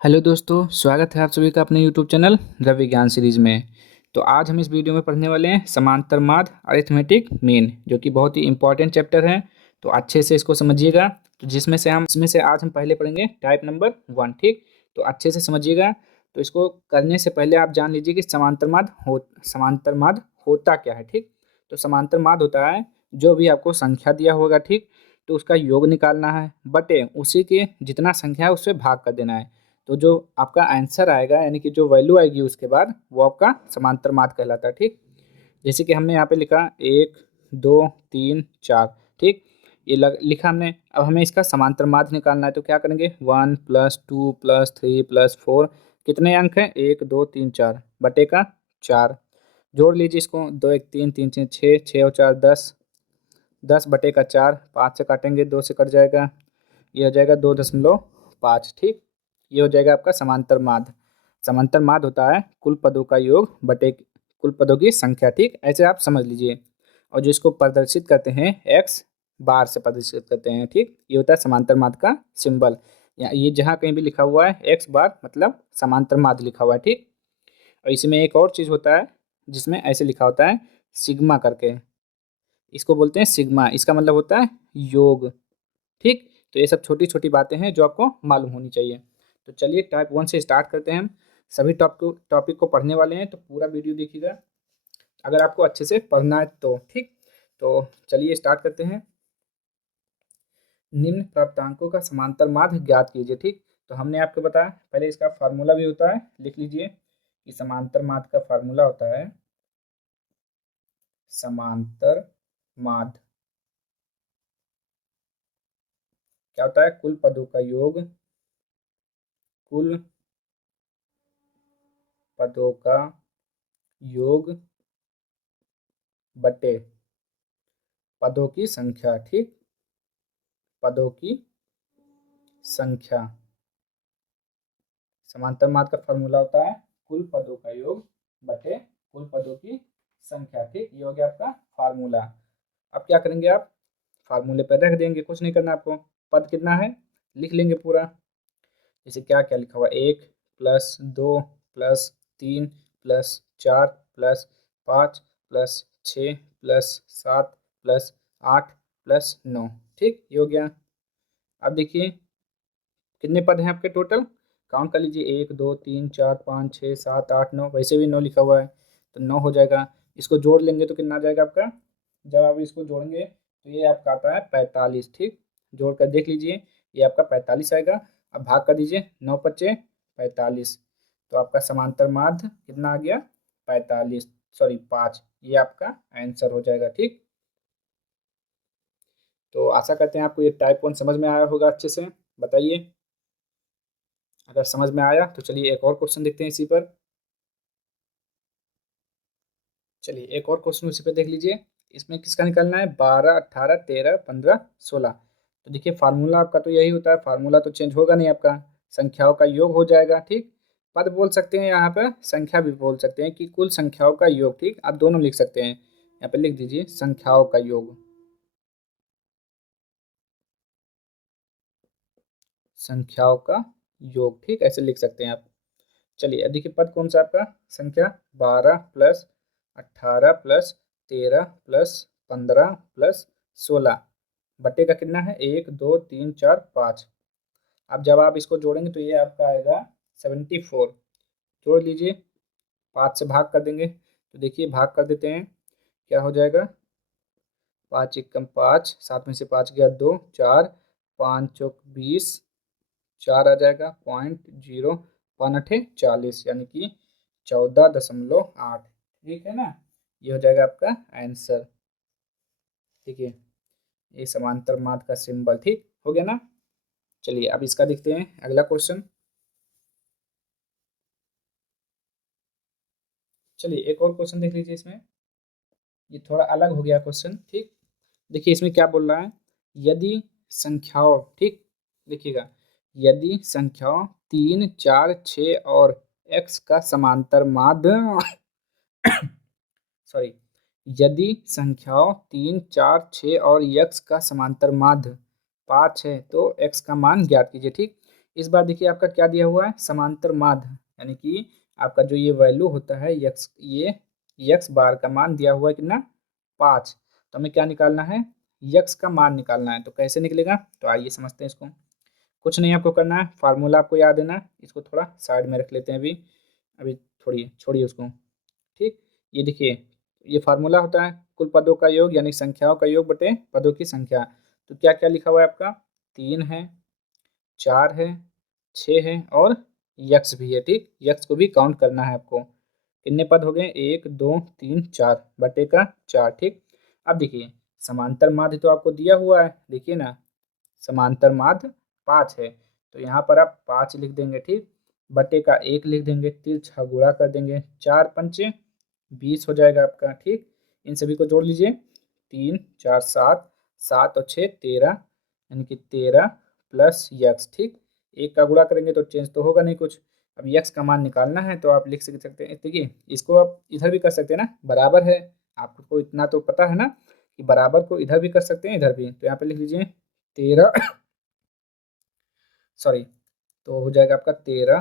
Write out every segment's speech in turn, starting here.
Hello दोस्तों, स्वागत है आप सभी का अपने यूट्यूब चैनल रवि ज्ञान सीरीज़ में। तो आज हम इस वीडियो में पढ़ने वाले हैं समांतर माध्य अरिथमेटिक मीन, जो कि बहुत ही इंपॉर्टेंट चैप्टर है। तो अच्छे से इसको समझिएगा। तो इसमें से आज हम पहले पढ़ेंगे टाइप नंबर 1। ठीक, तो अच्छे से समझिएगा। तो इसको करने से पहले आप जान लीजिए कि समांतर माध्य होता क्या है। ठीक, तो समांतर माध्य होता है जो भी आपको संख्या दिया होगा, ठीक, तो उसका योग निकालना है, बटे उसी के जितना संख्या है उससे भाग कर देना है। तो जो आपका आंसर आएगा, यानी कि जो वैल्यू आएगी उसके बाद, वो आपका समांतर माध्य कहलाता है। ठीक, जैसे कि हमने यहाँ पे लिखा 1 2 3 4। ठीक, लिखा हमने। अब हमें इसका समांतर माध्य निकालना है, तो क्या करेंगे, 1 + 2 + 3 + 4। कितने अंक हैं, 1 2 3 4 बटे का 4। जोड़ लीजिए इसको, 2 1 3 3 6 6 6 और 4 10। 10 बटे का 4, 5 से काटेंगे, 2 से कट जाएगा, ये हो जाएगा 2.5। ठीक, ये हो जाएगा आपका समांतर माध्य। समांतर माध्य होता है कुल पदों का योग बटे कुल पदों की संख्या। ठीक, ऐसे आप समझ लीजिए। और जो इसको प्रदर्शित करते हैं, एक्स बार से प्रदर्शित करते हैं। ठीक, ये होता है समांतर माध्य का सिंबल। या ये जहाँ कहीं भी लिखा हुआ है एक्स बार, मतलब समांतर माध्य लिखा हुआ है। ठीक, और इसमें एक और चीज़ होता है जिसमें ऐसे लिखा होता है सिग्मा करके, इसको बोलते हैं सिग्मा। इसका मतलब होता है योग। ठीक, तो ये सब छोटी छोटी बातें हैं जो आपको मालूम होनी चाहिए। तो चलिए टाइप 1 से स्टार्ट करते हैं हम। सभी टॉपिक को पढ़ने वाले हैं, तो पूरा वीडियो देखिएगा अगर आपको अच्छे से पढ़ना है तो। ठीक, तो चलिए स्टार्ट करते हैं। निम्न प्राप्तांकों का समांतर माध्य ज्ञात कीजिए। ठीक, तो हमने आपको बताया, पहले इसका फार्मूला भी होता है, लिख लीजिए कि समांतर माध्य का फार्मूला होता है समांतर माध्य क्या होता है, कुल पदों का योग, कुल पदों का योग बटे पदों की संख्या। ठीक, पदों की संख्या। समांतर माध्य का फॉर्मूला होता है कुल पदों का योग बटे कुल पदों की संख्या। ठीक, ये हो गया आपका फार्मूला। अब क्या करेंगे, आप फार्मूले पर रख देंगे, कुछ नहीं करना आपको। पद कितना है लिख लेंगे पूरा। जैसे क्या क्या लिखा हुआ, 1 + 2 + 3 + 4 + 5 + 6 + 7 + 8 + 9। ठीक, ये हो गया। अब देखिए कितने पद हैं आपके टोटल, काउंट कर लीजिए, 1 2 3 4 5 6 7 8 9। वैसे भी 9 लिखा हुआ है तो 9 हो जाएगा। इसको जोड़ लेंगे तो कितना आ जाएगा आपका, जब आप इसको जोड़ेंगे तो ये आपका आता है 45। ठीक, जोड़ कर देख लीजिए, ये आपका 45 आएगा। अब भाग कर दीजिए, 9 पच्चे 45, तो आपका समांतर माध्य कितना आ गया, 45, सॉरी 5। ये आपका आंसर हो जाएगा। ठीक, तो आशा करते हैं आपको ये टाइप 1 समझ में आया होगा अच्छे से। बताइए, अगर समझ में आया तो चलिए एक और क्वेश्चन देखते हैं इसी पर। चलिए एक और क्वेश्चन उसी पे देख लीजिए। इसमें किसका निकालना है, 12 18 13 15 16। तो देखिए फार्मूला आपका तो यही होता है, फार्मूला तो चेंज होगा नहीं आपका, संख्याओं का योग हो जाएगा। ठीक, पद बोल सकते हैं यहाँ पर, संख्या भी बोल सकते हैं कि कुल संख्याओं का योग। ठीक, आप दोनों लिख सकते हैं। यहाँ पे लिख दीजिए संख्याओं का योग, संख्याओं का योग। ठीक, ऐसे लिख सकते हैं आप। चलिए अब देखिए पद कौन सा आपका, संख्या 12 + 18 + 13 + 15 + 16 बटे का कितना है, 1 2 3 4 5। अब जब आप इसको जोड़ेंगे तो ये आपका आएगा 74। जोड़ लीजिए, 5 से भाग कर देंगे, तो देखिए भाग कर देते हैं, क्या हो जाएगा, 5 एकम 5, 7 में से 5 गया 2 4, 5 चौक 20, 4 आ जाएगा, 0.0 40, यानी कि 14.8। ठीक है ना, ये हो जाएगा आपका आंसर। ठीक है, ये समांतर माध्य का सिंबल। ठीक हो गया ना। चलिए अब इसका देखते हैं अगला क्वेश्चन। चलिए एक और क्वेश्चन देख लीजिए इसमें, ये थोड़ा अलग हो गया क्वेश्चन। ठीक, देखिए इसमें क्या बोल रहा है, यदि संख्याओं, ठीक, देखिएगा, यदि संख्याओं 3 4 6 और x का समांतर माध्य सॉरी, यदि संख्याओं 3 4 6 और x का समांतर माध्य 5 है तो x का मान ज्ञात कीजिए। ठीक, इस बार देखिए आपका क्या दिया हुआ है, समांतर माध्य, यानी कि आपका जो ये वैल्यू होता है यक्स, ये यक्स बार का मान दिया हुआ है कितना, 5। तो हमें क्या निकालना है, यक्स का मान निकालना है। तो कैसे निकलेगा, तो आइए समझते हैं इसको। कुछ नहीं आपको करना है, फार्मूला आपको याद है ना, इसको थोड़ा साइड में रख लेते हैं अभी, अभी थोड़ी छोड़िए उसको। ठीक, ये देखिए ये फार्मूला होता है कुल पदों का योग, यानी संख्याओं का योग बटे पदों की संख्या। तो क्या क्या लिखा हुआ है आपका, 3 है, 4 है, 6 है और यक्स भी है। ठीक, यक्स को भी काउंट करना है आपको। कितने पद हो गए, 1 2 3 4 बटे का 4। ठीक, अब देखिए समांतर माध्य तो आपको दिया हुआ है, देखिए ना समांतर माध्य 5 है, तो यहाँ पर आप 5 लिख देंगे। ठीक, बटे का 1 लिख देंगे, तिरछा गुणा कर देंगे, 4 पंचे 20 हो जाएगा आपका। ठीक, इन सभी को जोड़ लीजिए, 3 4 7, 7 और 6 13, यानी कि 13 प्लस यक्स। ठीक, एक का गुणा करेंगे तो चेंज तो होगा नहीं कुछ। अब यक्स का मान निकालना है तो आप लिख सकते हैं, देखिए इसको आप इधर भी कर सकते हैं ना, बराबर है, आपको इतना तो पता है ना कि बराबर को इधर भी कर सकते हैं इधर भी। तो यहाँ पे लिख लीजिए 13 सॉरी, तो हो जाएगा आपका 13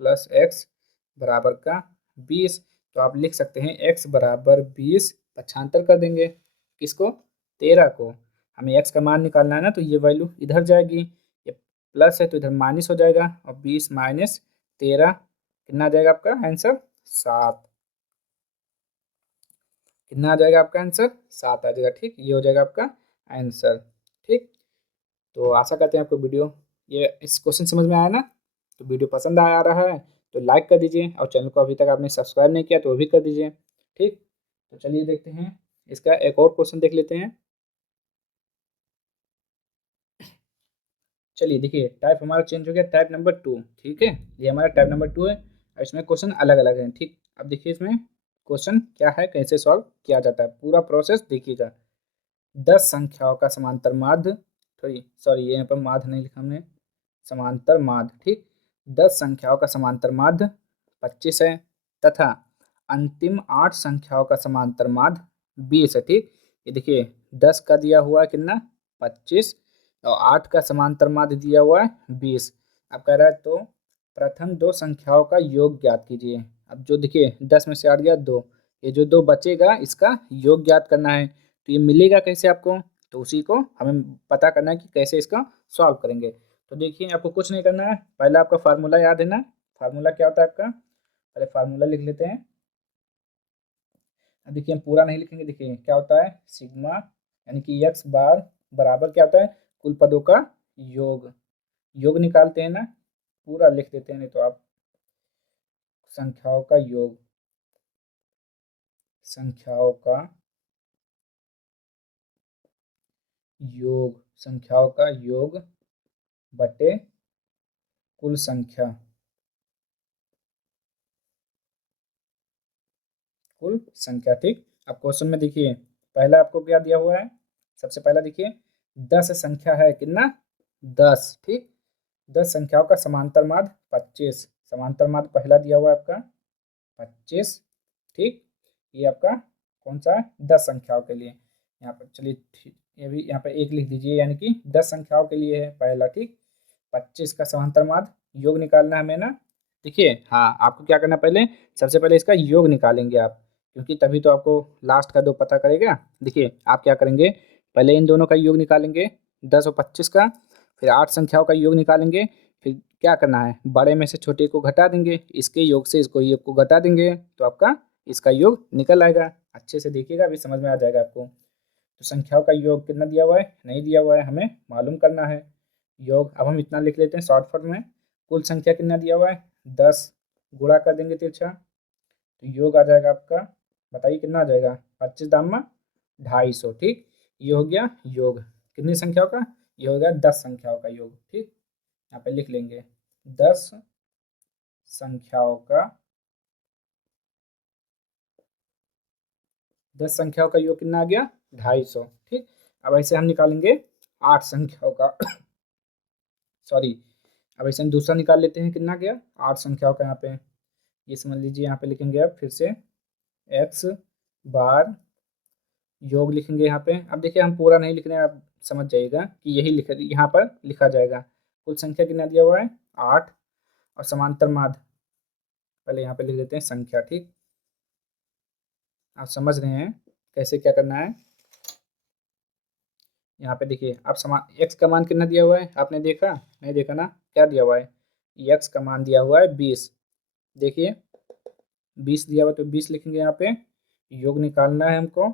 प्लस एक्स बराबर का 20। तो आप लिख सकते हैं x बराबर 20, पक्षांतर कर देंगे किसको, 13 को। हमें x का मान निकालना है ना, तो ये वैल्यू इधर जाएगी, ये प्लस है तो इधर माइनस हो जाएगा, और 20 माइनस 13 कितना आ जाएगा आपका आंसर, 7। कितना आ जाएगा आपका आंसर, 7 आ जाएगा। ठीक, ये हो जाएगा आपका आंसर। ठीक, तो आशा करते हैं आपको वीडियो, ये इस क्वेश्चन समझ में आया ना। तो वीडियो पसंद आया रहा है तो लाइक कर दीजिए, और चैनल को अभी तक आपने सब्सक्राइब नहीं किया तो वो भी कर दीजिए। ठीक, तो चलिए देखते हैं इसका एक और क्वेश्चन देख लेते हैं। चलिए देखिए टाइप हमारा चेंज हो गया, टाइप नंबर 2। ठीक है, ये हमारा टाइप नंबर 2 है, और इसमें क्वेश्चन अलग अलग हैं। ठीक, अब देखिए इसमें क्वेश्चन क्या है, कैसे सॉल्व किया जाता है, पूरा प्रोसेस देखिएगा। 10 संख्याओं का समांतर माध्य, सॉरी ये यहाँ पर माध्य नहीं लिखा हमने, समांतर माध्य। ठीक, 10 संख्याओं का समांतर माध्य 25 है, तथा अंतिम 8 संख्याओं का समांतर माध्य 20 है। ठीक, ये देखिए 10 का दिया हुआ है कितना, 25, और 8 का समांतर माध्य दिया हुआ है 20। अब कह रहा है तो प्रथम दो संख्याओं का योग ज्ञात कीजिए। अब जो देखिए 10 में से 8 गया 2, ये जो 2 बचेगा इसका योग ज्ञात करना है। तो ये मिलेगा कैसे आपको, तो उसी को हमें पता करना है कि कैसे इसका सॉल्व करेंगे। तो देखिए आपको कुछ नहीं करना है, पहले आपका फार्मूला याद है ना, फार्मूला क्या होता है आपका, पहले फार्मूला लिख लेते हैं। अब देखिए हम पूरा नहीं लिखेंगे, देखिए क्या होता है, सिग्मा यानी कि एक्स बार बराबर क्या होता है, कुल पदों का योग। योग निकालते हैं ना, पूरा लिख देते हैं, नहीं तो आप संख्याओं का योग, संख्याओं का योग, संख्याओं का योग बटे कुल संख्या, कुल संख्या। ठीक, अब क्वेश्चन में देखिए पहला आपको क्या दिया हुआ है, सबसे पहला देखिए 10 संख्या है कितना, 10। ठीक, 10 संख्याओं का समांतर माध्य 25, समांतर माध्य पहला दिया हुआ है आपका 25। ठीक, ये आपका कौन सा है, 10 संख्याओं के लिए। यहाँ पर चलिए ये भी यहाँ पर 1 लिख दीजिए, यानी कि 10 संख्याओं के लिए है पहला। ठीक, 25 का समांतर माध्य योग निकालना है हमें ना। देखिए हाँ, आपको क्या करना है, पहले सबसे पहले इसका योग निकालेंगे आप, क्योंकि तभी तो आपको लास्ट का 2 पता करेगा। देखिए आप क्या करेंगे, पहले इन दोनों का योग निकालेंगे, 10 और 25 का, फिर 8 संख्याओं का योग निकालेंगे, फिर क्या करना है, बड़े में से छोटे को घटा देंगे, इसके योग से इसको योग को घटा देंगे, तो आपका इसका योग निकल आएगा। अच्छे से देखिएगा, अभी समझ में आ जाएगा आपको। तो संख्याओं का योग कितना दिया हुआ है, नहीं दिया हुआ है, हमें मालूम करना है योग। अब हम इतना लिख लेते हैं शॉर्टकट में, कुल संख्या कितना दिया हुआ है 10, गुणा कर देंगे तिरछा, तो योग आ जाएगा आपका, बताइए कितना आ जाएगा, 25 दामा 250। ठीक, ये हो गया योग कितनी संख्याओं का, ये हो गया 10 संख्याओं का योग। ठीक, यहाँ पे लिख लेंगे 10 संख्याओं का, 10 संख्याओं का योग कितना आ गया, 250। ठीक, अब ऐसे हम निकालेंगे 8 संख्याओं का सॉरी, अब ऐसे हम दूसरा निकाल लेते हैं, कितना गया 8 संख्याओं का। यहाँ पे ये समझ लीजिए, यहाँ पे लिखेंगे अब फिर से एक्स बार योग लिखेंगे यहाँ पे। अब देखिए हम पूरा नहीं लिख रहे हैं, आप समझ जाइएगा कि यही लिख यहाँ पर लिखा जाएगा, कुल संख्या कितना दिया हुआ है 8 और समांतर माध्य पहले यहाँ पे लिख देते हैं संख्या। ठीक, आप समझ रहे हैं कैसे क्या करना है। यहाँ पे देखिए आप x का मान कितना दिया हुआ है, आपने देखा नहीं देखा ना, क्या दिया हुआ है x का मान दिया हुआ है 20। देखिए 20 दिया हुआ तो 20 लिखेंगे, यहाँ पे योग निकालना है हमको।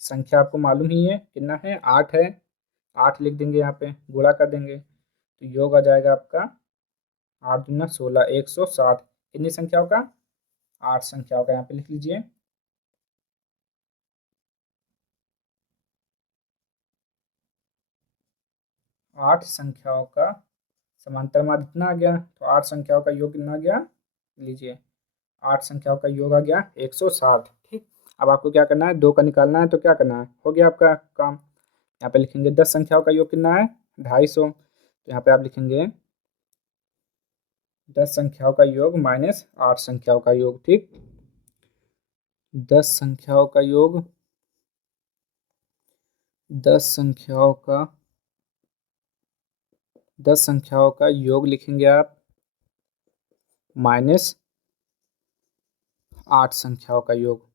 संख्या आपको मालूम ही है कितना है 8 है, 8 लिख देंगे, यहाँ पे गुणा कर देंगे तो योग आ जाएगा आपका 8 दूना 16 160। कितनी संख्याओं का 8 संख्याओं का, यहाँ पे लिख लीजिए। 8 संख्याओं का समांतर माध्य कितना आ गया, तो 8 संख्याओं का योग कितना आ गया, लीजिए 8 संख्याओं का योग आ गया 160। ठीक, अब आपको क्या करना है, 2 का निकालना है, तो क्या करना है, हो गया आपका काम। यहाँ पे लिखेंगे 10 संख्याओं का योग कितना है 250, तो यहाँ पे आप लिखेंगे 10 संख्याओं का योग माइनस 8 संख्याओं का योग। ठीक, 10 संख्याओं का योग 10 संख्याओं का 10 संख्याओं का योग लिखेंगे आप माइनस 8 संख्याओं का योग।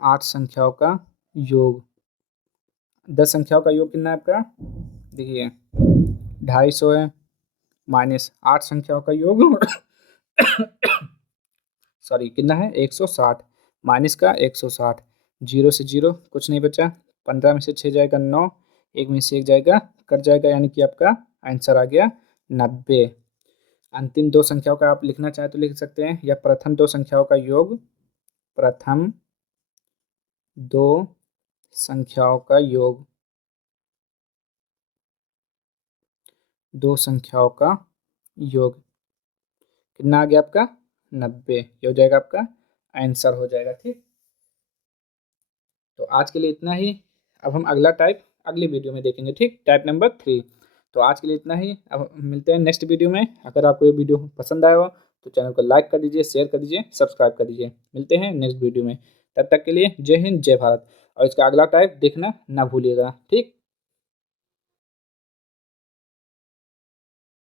8 संख्याओं का योग, 10 संख्याओं का योग कितना है आपका, देखिए 250 है, माइनस 8 संख्याओं का योग सॉरी कितना है 160, माइनस का 160, जीरो से जीरो कुछ नहीं बचा, 15 में से 6 जाएगा 9, 1 में से 1 जाएगा कट जाएगा, यानी कि आपका आंसर आ गया 90। अंतिम 2 संख्याओं का आप लिखना चाहे तो लिख सकते हैं, या प्रथम 2 संख्याओं का योग, प्रथम 2 संख्याओं का योग, 2 संख्याओं का योग कितना आ गया आपका 90, ये हो जाएगा आपका आंसर हो जाएगा। ठीक, तो आज के लिए इतना ही। अब हम अगला टाइप अगली वीडियो में देखेंगे। ठीक, टाइप नंबर 3। तो आज के लिए इतना ही, अब मिलते हैं नेक्स्ट वीडियो में। अगर आपको ये वीडियो पसंद आया हो तो चैनल को लाइक कर दीजिए, शेयर कर दीजिए, सब्सक्राइब कर दीजिए। मिलते हैं नेक्स्ट वीडियो में, तब तक के लिए जय हिंद जय भारत। और इसका अगला टाइप देखना ना भूलिएगा। ठीक।